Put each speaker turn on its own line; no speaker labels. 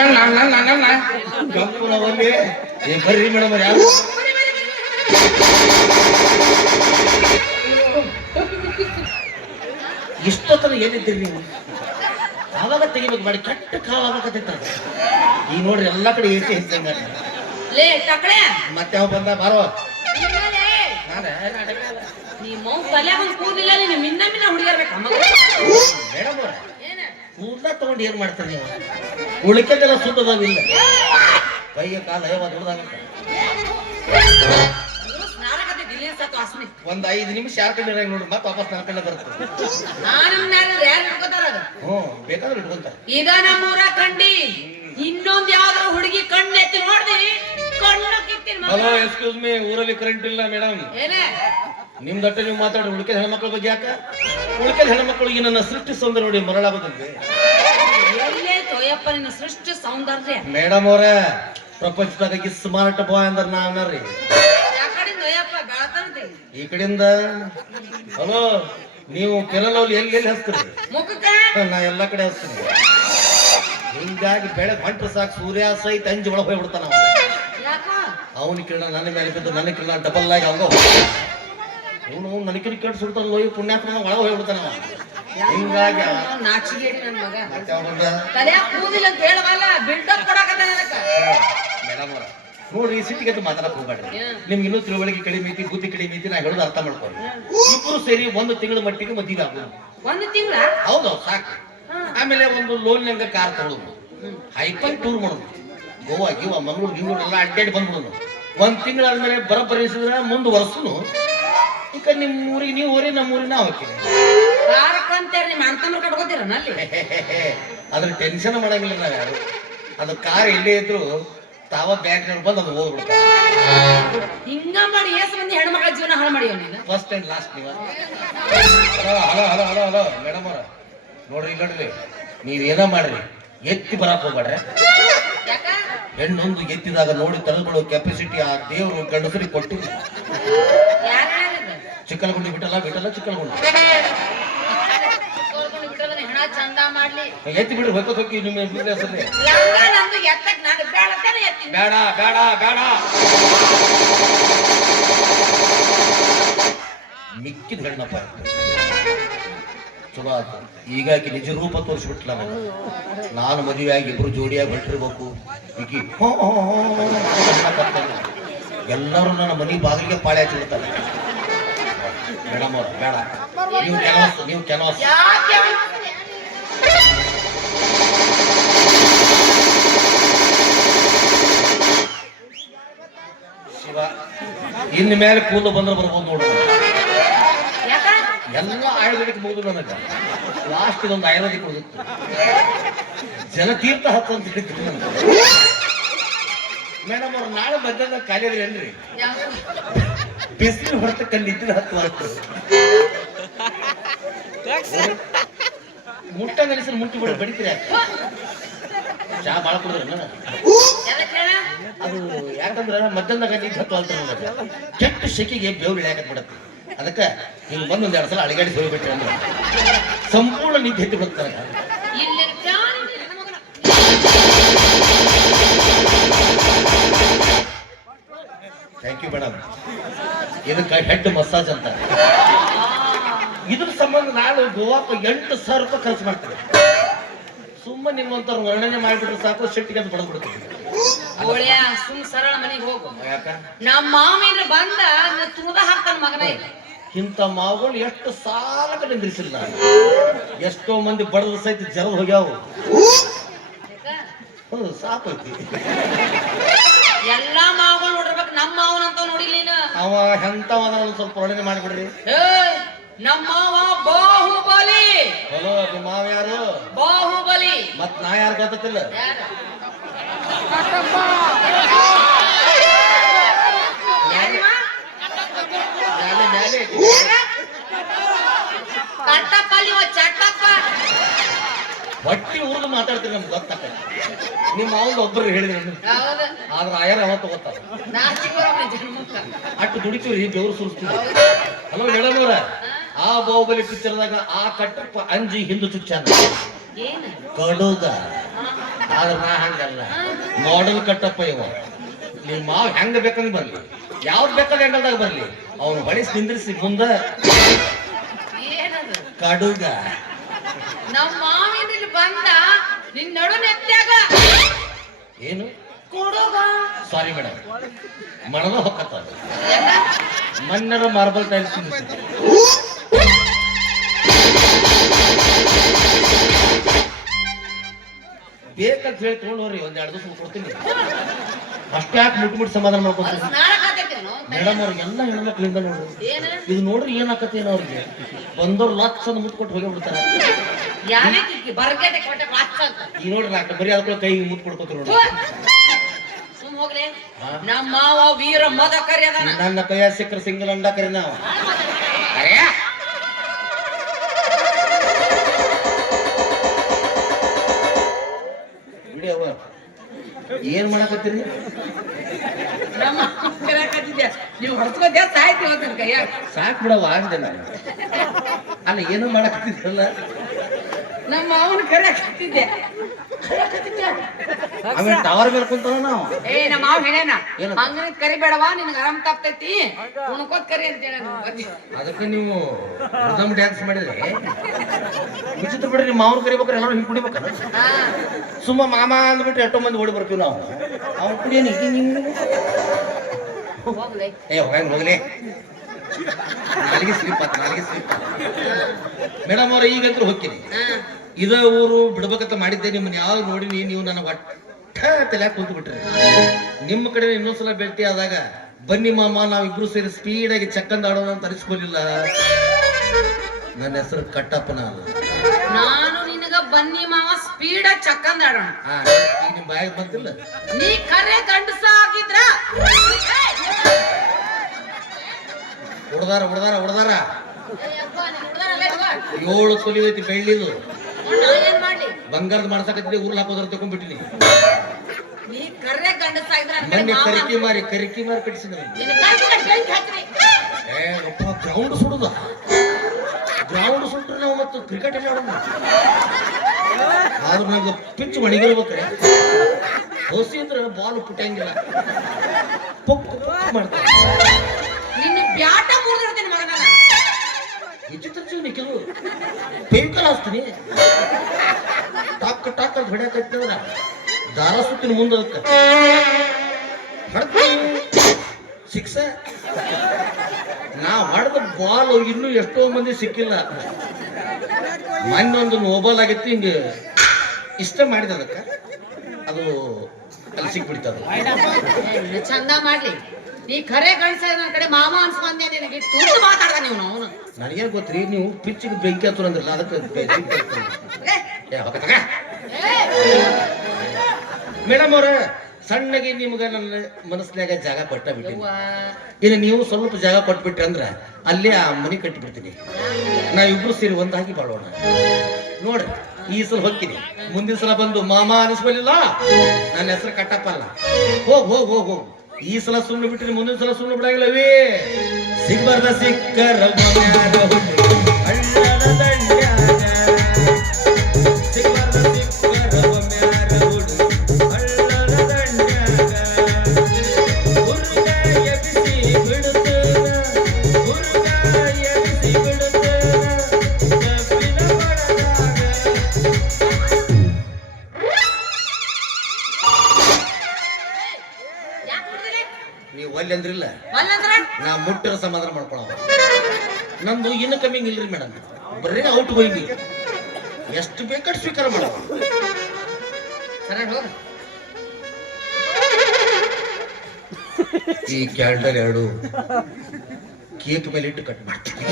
ನನ್ನ ನನ್ನ ನನ್ನ
ಗಪ್ಪು ನಾವಲ್ಲಿ ಏ ಬರ್ರಿ ಮೇಡಮ್ ಯಾರು ಇಷ್ಟೊತ್ತನ ಏನಿದ್ದೀರಿ ನೀವು? ಯಾವಾಗ ತೆಗಿಬೇಕು ಮಾಡಿ? ಕೆಟ್ಟ ಕಾಲ ಆಗಕತ್ತೈತ ಈ ನೋಡ್ರಿ ಎಲ್ಲಾ ಕಡೆ ಏಸಿ ಹೆಚ್ಚಂಗ
ಲೇ ಟಕಳೆ
ಮತ್ತೆ ಅವ್ ಬಂದ? ಬಾರೋ.
ನೀ ಮೌ ತಲ್ಯಾಗ ಒಂದ್ ಕೂದಿಲ್ಲ ನೀನು ಮಿನ್ನ ಮಿನ್ನ ಹುಡುಗಿರ್ಬೇಕು ಅಮ್ಮ
ಮೇಡಮ್ ಅವ್ರ. ಕೂದ್ಲ ತಗೊಂಡು ಏನ್ ಮಾಡ್ತಾರೆ ನೀವು? ಉಳಿಕೆದೆಲ್ಲ ಸುಟ್ಟದಾಗಿಲ್ಲ ಕೈಯ ಕಾಲ ಯಾವ ದುಡ್ದಾಗತ್ತ
ಸ್ನಾನಕತ್ತೆ ದಿಲ್ಲಿ ಸತ್ತು ಅಸ್ಮಿ
ಒಂದ್ ಐದು ನಿಮಿಷ ಯಾರ ಕಡೆ ನೋಡ್ರಿ ಮತ್ತೆ ವಾಪಸ್ ನನ್ನ ಕಡೆ
ಬರುತ್ತೆ.
ಹ್ಞೂ ಬೇಕಾದ್ರೆ ಇಟ್ಕೊಂತಾರೆ
ಈಗ ನಮ್ಮೂರ ಕಂಡಿ ಇನ್ನೊಂದು ಯಾವ್ದಾರ ಹುಡುಗಿ ಕಣ್ಣು ಎತ್ತಿ ನೋಡ್ದಿ ಕಣ್ಣು ಕಿತ್ತಿ.
ಹಲೋ ಎಕ್ಸ್ಕ್ಯೂಸ್ ಮೀ ಊರಲ್ಲಿ ಕರೆಂಟ್ ಇಲ್ಲ ಮೇಡಮ್
ಏನೇ?
ನಿಮ್ ದಟ್ಟ ನೀವು ಮಾತಾಡಿ ಉಳಿಕೆದ ಹೆಣ್ಮಕ್ಳ ಬಗ್ಗೆ ಯಾಕ? ಉಳಿಕೆದ ಹೆಣ್ಮಕ್ಳಿಗೆ ನನ್ನ ಸೃಷ್ಟಿ ಸೌಂದರ್ಯ ನೋಡಿ ಮರಳಾಗೋದಿಲ್ಲ
ಎಲ್ಲೇ ತೋಯಪ್ಪ ನಿನ್ನ ಸೃಷ್ಟಿ ಸೌಂದರ್ಯ.
ಮೇಡಮ್ ಅವರೇ ಪ್ರಪಂಚದಾಗ ಸ್ಮಾರ್ಟ್ ಬಾಯ್ ಅಂದ್ರೆ
ಬೆಳತನದಿ
ಈ ಕಡೆಯಿಂದ? ಹಲೋ ನೀವು ಕೆಲವಲ್ಲಿ ಎಲ್ಲಿ ಎಲ್ಲಿ ಹಚ್ತೀರಿ?
ಮುಖಕ್ಕ?
ನಾ ಎಲ್ಲ ಕಡೆ ಹಚ್ತೀನಿ. ಹಿಂಗಾಗಿ ಬೆಳೆ ಹೊಂಟು ಸಾಕು ಸೂರ್ಯ ಸಹಿತ ಅಂಜಿ ಒಳಗೆ ಹೋಗ್ಬಿಡ್ತಾನ ಅವನ. ಕಿರಣ ನನ್ನ ಮೇಲೆ ಬಿದ್ದು ನನ್ನ ಕಿರಣ ಡಬಲ್ ಆಗಿ ಅವಂಗ ಅವನು ನನಕಿನ ಸುಡ್ತಾನ ಲೋಯಿ ಪುಣ್ಯಾತ್ಮ ಒಳಗೆ ಹೋಗ್ಬಿಡ್ತಾನ ಹಿಂಗಾಗಿ ಅವ-
ನನ್ನ ನನ್ ಮಗ.
ಮತ್ತೆ ಅವ್ನ್ ಬಂದ,
ತಲ್ಯಾಗ ಕೂದಿಲ್ಲ ಅಂತ ಹೇಳವಲ್ಲ ಬಿಲ್ಡಪ್ ಕೊಡಕತ್ತ ನನಗ
ಮೇಡಮ್ ಅವ್ರ ನೋಡ್ರಿ ಸಿಟ್ಟಿಗೆ ಮಾತಾಡಕ್ ಹೋಗ್ಬೇಡ್ರಿ. ನಿಮ್ಗೆ ಇನ್ನೂ ತಿಳುವಳಿಕೆ ಕಡಿಮೆ ಐತಿ ಬುದ್ಧಿ ಕಡಿಮೆ ಐತಿ ನಾ ಹೇಳೋದು ಅರ್ಥ ಮಾಡ್ಕೊಳ್ಳಿ. ಇಬ್ರು ಸೇರಿ ಒಂದು ತಿಂಗಳ ಮಟ್ಟಿಗೆ ಮದುವೆ ಆಗೋದು.
ಒಂದು ತಿಂಗಳ?
ಹೌದು ಸಾಕು. ಆಮೇಲೆ ಒಂದು ಲೋನ್ ನಂಗ ಕಾರ್ ತಗೊಳ್ಳೋದು ಹೈಪರ್ ಟೂರ್ ಮಾಡೋದು. ಗೋವಾ ಗೀವಾ ಮಂಗಳೂರು ಗಿಂಗಳೂರು ಎಲ್ಲ ಅಡ್ಡಾಡಿ ಬಂದ್ಬಿಡೋದು. ಒಂದ್ ತಿಂಗಳಾದ್ಮೇಲೆ ಬರಪರಿಸಿದ್ರೆ ಈಗ ನಿಮ್ಮ ಊರಿಗೆ ನೀವು ಊರಿ ನಮ್ಮ ಊರಿಗೆ ನಾವು ಹೋಗ್ತೀವಿ
ನಿಮ್ಮ ಅಣ್ತಂಬ್ರು ಕಟ್ಕೋತೀರ ನಲ್ಲಿ
ಅದ್ರ ಟೆನ್ಷನ್ ಮಾಡಂಗಿಲ್ಲ ನಾವ್ ಯಾರು. ಅದು ಕಾರ್ ಎಲ್ಲೇ ಇದ್ರು ತಾವ ಬ್ಯಾಂಕ್ನವ್ರು ಬಂದು ಅದು ಹೋಗ್ಬಿಡ್ತಾರೆ.
ಹಿಂಗ ಮಾಡಿ ಏಸ್ ಮಂದಿ ಹೆಣ್ಮಕ್ಳ ಜೀವನ ಹಾಳು ಮಾಡಿ ನೀನು?
ಫಸ್ಟ್ ಅಂಡ್ ಲಾಸ್ಟ್ ನೀವು? Hello hello hello hello madam ಅವ್ರ. ನೋಡ್ರಿ ಇಲ್ಲಿ ನೋಡ್ರಿ ನೀವೇನ ಮಾಡ್ರಿ. ಎತ್ತಿ ಬರಕ್ ಹೋಗ್ಬೇಡ್ರೆ
ಯಾಕ?
ಹೆಣ್ಣೊಂದು ಎತ್ತಿದಾಗ ನೋಡಿ ತಳ್ಕೊಳ್ಳೋ ಕೆಪಾಸಿಟಿ ಆ ದೇವರು ಗಂಡಸರಿಗೆ ಕೊಟ್ಟಿಲ್ಲ. ಚಿಕ್ಕಲಗುಂಡಿ ಬಿಟ್ಟಲ್ಲ ಬಿಟ್ಟಲ್ಲ ಚಿಕ್ಕಲಗುಂಡಿ ಎತ್ತಿ ಬಿಡ್ರಿ ಹೊತ್ತು ಹೋಗಿ ನಿಮ್ಮ
ಎತ್ತೀನಿ
ಬೇಡ ಬೇಡ ಬೇಡ ಮಿಕ್ಕಿದ ಹೆಣ್ಣಪ್ಪ ಚಲೋ ಆಯ್ತು ಈಗಾಗಿ ನಿಜ ರೂಪ ತೋರಿಸ್ಬಿಟ್ಲ ನಾನು ನಾನು ಮದುವೆಯಾಗಿ ಇಬ್ರು ಜೋಡಿಯಾಗಿ ಬಿಟ್ಟಿರ್ಬೇಕು ಈಕಿ ಎಲ್ಲರೂ ನನ್ನ ಮನೆ ಬಾಗಿಲಿಗೆ ಪಾಳೆ ಹಚ್ಚಿಬಿಡ್ತಾರೆ ಮೇಡಮ್ ಅವ್ರು ಬೇಡ. ನೀವು ಕೆಲಸ ನೀವು ಕೆಲಸ ಶಿವ ಇನ್ನು ಮೇಲೆ ಕೂದಲು ಬಂದ್ರೆ ಬರ್ಬೋದು ನೋಡು. ಎಲ್ಲ ಆಯುರ್ವೇದಿಕ್ ಮುಗಿದು ನನಗೆ. ಲಾಸ್ಟ್ ಇದೊಂದು ಆಯುರ್ವೇದಿಕ್ ಉಳಿದಿತ್ತು ಜನತೀರ್ಥ ಹತ್ತು ಅಂತ ಹೇಳಿದ್ರು ನನಗೆ. ಮೇಡಮ್ ಅವ್ರು ನಾಳೆ ಮಧ್ಯಾಹ್ನ ಖಾಲಿ ಅದ್ರಿ ಏನ್ರಿ? ಬಿಸಿಲು ಹೊರತ ಕಲ್ಲಿದ್ದು ಹತ್ತು ಮುಟ್ಟ ನೆಲೆಸಲು ಮುಟ್ಟಿ ಬಿಡ ಬಡಿತೀರ ಚಾ ಭಾಳ ಕೊಡೋದ್ರ? ಅದು ಯಾಕಂದ್ರೆ ಮಧ್ಯಾಹ್ನದಾಗ ನಿಂತು ಹತ್ತು ಅಂತ ಕೆಟ್ಟ ಶೆಕಿಗೆ ಬೇವ್ರು ಇಳಿಯಾಕತ್ ಬಿಡತ್ತೆ. ಅದಕ್ಕೆ ಹಿಂಗೆ ಬಂದು ಒಂದು ಎರಡು ಸಲ ಅಳಿಗಾಡಿ ಹೋಗ್ಬಿಟ್ರೆ ಅಂದ್ರೆ. ಸಂಪೂರ್ಣ ನಿಂತು
ಹೆತ್ತಿ ಬರ್ತಾರೆ
ಥ್ಯಾಂಕ್ ಯು ಮೇಡಮ್ ಇದಕ್ಕೆ ಹೆಡ್ ಮಸಾಜ್ ಅಂತ. ಇದ್ರ ಸಂಬಂಧ ನಾನು ಗೋವಾಕ್ಕೆ ಎಂಟು ಸಾವಿರ ರೂಪಾಯಿ ಖರ್ಚು ಮಾಡ್ತೇನೆ ಸುಮ್ಮನೆ ನಿಮ್ಮಂತವ್ರು ವರ್ಣನೆ ಮಾಡಿಬಿಟ್ರೆ ಸಾಕು ಶೆಟ್ಟಿಗೆ ಅದು ಬಡದ್ಬಿಡ್ತೀನಿ
ಇಂತ ಸುಮ್ ಸರಳ ಮನೆಗೆ ಹೋಗು.
ಯಾಕ?
ನಮ್ಮ ಮಾವಿನ ಬಂದ ಹಾಕ್ತಾನ ಮಗನ.
ಇಂಥ ಮಾವುಗಳು ಎಷ್ಟು ಸಾಲಕ್ಕೆ ನಿಂದ್ರಿಸಿಲ್ಲ ಎಷ್ಟೋ ಮಂದಿ ಬಡದ ಸಹಿತ ಜರ ಹೋಗ್ಯಾವು? ಹ್ಞೂ ಸಾಕೈತಿ
ಎಲ್ಲಾ ಮಾವುಗಳು ನೋಡಿರ್ಬೇಕು ನಮ್ಮ ಮಾವನಂತ ನೋಡಿಲ್ಲ ನೀನು?
ಅವ ಎಂಥವ ಅದಾನ ಸ್ವಲ್ಪ ವರ್ಣನೆ ಮಾಡಿಬಿಡ್ರಿ.
ಏಯ್, ನಮ್ಮ ಮಾವ ಬಾಹುಬಲಿ.
ಹಲೋ ನಿಮ್ಮ ಮಾವ ಯಾರು?
ಬಾಹುಬಲಿ.
ಮತ್ ನಾ ಯಾರು ಗೊತ್ತಿಲ್ಲ
ಕಟ್ಟಪ್ಪ. ಅಲ್ಲಿ ಚಟ್ಟಪ್ಪ.
ಹೊಟ್ಟಿ ಊರು ಮಾತಾಡ್ತೀರಿ ನಮ್ಗೆ ಗೊತ್ತಾಗ ನಿಮ್ಮ ಅವ್ನು ಒಬ್ಬರು ಹೇಳಿದ್ರೆ ಆದ್ರೆ ಆಯಾರ ಯಾವತ್ತು ಗೊತ್ತಾಗ ಅಟ್ಟು ದುಡಿತೀವ್ರಿ ಬೆವರು ಸುರಿಸ್ತೀವಿ. ಹಲೋ ಹೇಳೋರ ಆ ಬಾಹುಬಲಿ ಪಿಕ್ಚರ್ದಾಗ ಆ ಕಟ್ಟಪ್ಪ ಅಂಜಿ ಹಿಂದು ಚುಚ್ಚಾನ ಕಡುಗ ಆದ್ರೆ ನಾ ಹಂಗಲ್ಲ. ಮಾಡಲ್ ಕಟ್ಟಪ್ಪ ಇವ. ನಿಮ್ಮ ಮಾವ್ ಹೆಂಗ ಬೇಕಂಗ ಬರ್ಲಿ. ಯಾವ್ದು ಬೇಕಾದ ಹೆಂಗಲ್ದಾಗ ಬರ್ಲಿ. ಅವನು ಬಳಿ ನಿಂದ್ರಿಸಿ ಮುಂದ. ಕಡುಗ.
ನಮ್ಮ ನಿನ್ ನಡು ನೆತ್ತಾಗ
ಏನು?
ಕೊಡುಗ
ಸಾರಿ ಮೇಡಮ್ ಮಣದ ಹೊಕ್ಕತ್ತ ಮಣ್ಣರ ಮಾರ್ಬಲ್ ಟೈಲ್ಸ್ ಬೇಕಂತ ಹೇಳಿ ತಗೊಂಡು ಹೋಗ್ರಿ ಒಂದ್ ಎರಡು ದಿವಸ ಕೊಡ್ತೀನಿ ಅಷ್ಟೇ ಯಾಕೆ ಮುಟ್ಟು ಮುಟ್ಟು ಸಮಾಧಾನ ಮಾಡ್ಕೊತೀನಿ? ಮೇಡಮ್ ಅವ್ರಿಗೆಲ್ಲ ಹೆಣ್ಮಕ್ಳಿಂದ ನೋಡ್ರಿ
ಏನು?
ಇದು ನೋಡ್ರಿ ಏನಾಕತ್ತೇನ ಅವ್ರಿಗೆ. ಬಂದವ್ರು ಲಕ್ಷ ಮುಟ್ಟು ಕೊಟ್ಟು ಹೋಗಿ ಬಿಡ್ತಾರ. ಈ ನೋಡ್ರಿ ನಾಲ್ಕು ಬರೀ ಅದಕ್ಕೆ ಕೈ ಮುತ್ ಕೊಡ್ಕೊತೀರಿ ನೋಡ್ರಿ?
ನಮ್ಮ ಮಾವ ವೀರ ಮದ ಕರಿಯದಾನ
ನನ್ನ ಕೈಯ ಸಿಕ್ಕರ ಸಿಂಗಲ್ ಅಂಡ ಕರಿ ನಾವು.
ಕರೆಯ
ಬಿಡಿ ಅವ. ಏನ್ ಮಾಡಕತ್ತೀರಿ?
ನೀವು ಹೊಡ್ಸ್ಕೊದ್ಯಾ ಸಾಯ್ತಿ ಹೋಗ್ತಾನೆ ಕೈಯಾಗ?
ಸಾಕ್ ಬಿಡವ ಆಗದೆ ನಾನು. ಅಲ್ಲ ಏನು ಮಾಡಕ್ತಿದ್ರಲ್ಲ
ನಮ್ಮ ಮಾವನ ಕರೆಯಕತ್ತಿದ್ದೆ
ಆಮೇಲೆ ಟವರ್ ಮೇಲೆ ಕುಂತಾನ ನಾವು.
ಏ ನಮ್ಮ ಮಾವ ಹೇಳ್ಯಾನ? ಹಂಗನ ಕರಿಬೇಡವಾ ನಿನಗೆ ಆರಾಮ್ ತಪ್ತೈತಿ. ಉಣ್ಕೋತ್ ಕರಿ ಅಂತ ಹೇಳ
ಅದಕ್ಕೆ ನೀವು ರಿದಮ್ ಡ್ಯಾನ್ಸ್ ಮಾಡಿದ್ರೆ? ವಿಚಿತ್ರ ಬಿಡ್ರಿ ನಿಮ್ಮ ಮಾವ್ರ ಕರಿಬೇಕಾರೆ ಎಲ್ಲರೂ ಹಿಂಗೆ ಕುಡಿಬೇಕಲ್ಲ ಸುಮ್ಮ ಮಾಮ ಅಂದ್ಬಿಟ್ಟು ಎಷ್ಟೋ ಮಂದಿ ಓಡಿ ಬರ್ತೀವಿ ನಾವು. ಅವ್ನು ಕುಡಿಯೇನಿ
ಹೋಗ್ಲಿ
ಏ ಹೋಗಂಗ್ ಹೋಗ್ಲಿ. ನಾಲಿಗೆ ಸ್ಲಿಪ್ ಆತ ನಾಲಿಗೆ ಸ್ಲಿಪ್ ಮೇಡಮ್ ಅವ್ರ ಈಗಂತೂ ಹೋಗ್ತೀನಿ ಇದ ಊರು ಬಿಡ್ಬೇಕಂತ ಮಾಡಿದ್ದೆ ನಿಮ್ಮನ್ನ ಯಾವ ನೋಡಿನಿ ನೀವು ನನ್ನ ಒಟ್ಟ ತಲೆಯಾಗ ಕೂತು ಬಿಟ್ರಿ ನಿಮ್ಮ ಕಡೆ ಇನ್ನೊಂದ್ಸಲ ಭೇಟಿ ಆದಾಗ ಬನ್ನಿ ಮಾಮ ನಾವಿಬ್ರು ಸೇರಿ ಸ್ಪೀಡಾಗಿ ಚಕ್ಕಂದ ಆಡೋಣ ಅಂತ ಅನಿಸ್ಕೊಳ್ಳಿಲ್ಲ ನನ್ನ ಹೆಸರು ಕಟ್ಟಪ್ಪನ ಅಲ್ಲ.
ನಾನು ನಿನಗ ಬನ್ನಿ ಮಾವ ಸ್ಪೀಡ್ ಚಕ್ಕಂದ ಆಡೋಣ.
ಈಗ ನಿಮ್ ಬಾಯಿಗೆ ಬಂತಿಲ್ಲ
ನೀ ಕರೆ ಗಂಡಸ ಆಗಿದ್ರ.
ಹೊಡ್ದಾರ ಹೊಡೆದಾರ ಹೊಡೆದಾರ. ಏಳು ತೊಲಿ ಐತಿ ಬೆಳ್ಳಿದು ಬಂಗಾರದ ಮಾಡ್ಸಕತ್ತಿದ್ದೆ ಊರ್ಲ್ ಹಾಕೋದ್ರ ತಗೊಂಡ್ಬಿಟ್ಟಿನಿ. ಮೊನ್ನೆ ಕರಿಕಿ ಮಾರಿ ಕರಿಕಿ ಮಾರಿ ಕಟ್ಟಿಸಿದ್ರು ಏ ಅಪ್ಪ ಗ್ರೌಂಡ್ ಸುಡುದ. ಗ್ರೌಂಡ್ ಸುಟ್ರೆ ನಾವು ಮತ್ತು ಕ್ರಿಕೆಟ್ ಎಲ್ಲ ಆಡೋಣ. ಆದ್ರೂ ನಂಗೆ ಪಿಚ್ ಮಣಿಗಿರ್ಬೇಕ್ರೆ. ಹೊಸಿ ಅಂದ್ರೆ ಬಾಲ್ ಪುಟ್ಟಂಗಿಲ್ಲ. ಪುಕ್ ಮಾಡ್ತಾರೆ.
ಬ್ಯಾಟ
ಕೆಲವು ಪೇಂಕಲ್ ಹಾಸ್ತೀನಿ ಟಾಕ್ ಟಾಕ್ ಅಂತ ಹೊಡ್ಯಾಕತ್ತಿದ್ರ ದಾರ ಸುತ್ತಿನ ಮುಂದೆ ಅದಕ್ಕೆ. ಸಿಕ್ಸ. ನಾ ಹೊಡೆದ ಬಾಲ್ ಇನ್ನೂ ಎಷ್ಟೋ ಮಂದಿ ಸಿಕ್ಕಿಲ್ಲ. ಮನ್ನೊಂದು ನೋಬಲ್ ಆಗೈತಿ ಹಿಂಗೆ ಇಷ್ಟ ಮಾಡಿದ ಅದಕ್ಕೆ. ಅದು ಅಲ್ಲಿ ಸಿಕ್ಬಿಡ್ತದ
ಚಂದ ಮಾಡ್ಲಿ. ನೀ ಖರೆ ಕಳ್ಸ ನನ್ನ ಕಡೆ ಮಾಮ ಅನ್ಸ್ಕೊಂಡೆ ನಿನಗೆ? ತುರ್ತು ಮಾತಾಡ್ದ ನೀವು ಅವನು.
ನನಗೆ ಗೊತ್ತ್ರಿ ನೀವು ಪಿಚ್ಚಿಗೆ ಬೆಂಕಿ ಹತ್ತು ಅಂದ್ರಲ್ಲ ಅದಕ್ಕೆ. ಮೇಡಮ್ ಅವ್ರ ಸಣ್ಣಗೆ ನಿಮ್ಗೆ ನನ್ನ ಮನಸ್ಸಿನಾಗ ಜಾಗ ಕೊಟ್ಟ ಬಿಟ್ಟು ಇನ್ನು ನೀವು ಸ್ವಲ್ಪ ಜಾಗ ಕೊಟ್ಬಿಟ್ರಿ ಅಂದ್ರೆ ಅಲ್ಲೇ ಆ ಮನೆ ಕಟ್ಟಿಬಿಡ್ತೀನಿ. ನಾವಿಬ್ರು ಸೇರಿ ಒಂದಾಗಿ ಬಾಳೋಣ. ನೋಡ್ರಿ ಈ ಸಲ ಹೋಗ್ತೀನಿ. ಮುಂದಿನ ಸಲ ಬಂದು ಮಾಮ ಅನಿಸ್ಬಲಿಲ್ಲ ನನ್ನ ಹೆಸರು ಕಟ್ಟಪ್ಪ ಅಲ್ಲ ಹೋಗ್ ಹೋಗ್ ಹೋಗ್ ಹೋಗ್. ಈ ಸಲ ಸುಮ್ಮನೆ ಬಿಟ್ರಿ ಮುಂದಿನ ಸಲ ಸುಮ್ಮನೆ ಬಿಡಾಗಿಲ್ಲವೇ ಸಿಗ್ಬಾರ್ದ ಸಿಕ್ಕರ ಹಳ್ಳದ ದಂಡ್ಯಾಗ. ಸಮಾಧಾನ ನಂದು ಇನ್ನು ಕಮ್ಮಿಂಗ್ ಇಲ್ರಿ ಮೇಡಮ್. ಬರೀ ಔಟ್ ಹೋಗಿ. ಎಷ್ಟು ಬೇಕಾದ ಸ್ವೀಕಾರ
ಮಾಡೋದು
ಈ ಕ್ಯಾಂಡಲ್ ಎರಡು ಕೇಕ್ ಮೇಲೆ ಇಟ್ಟು ಕಟ್ ಮಾಡ್ತೀನಿ.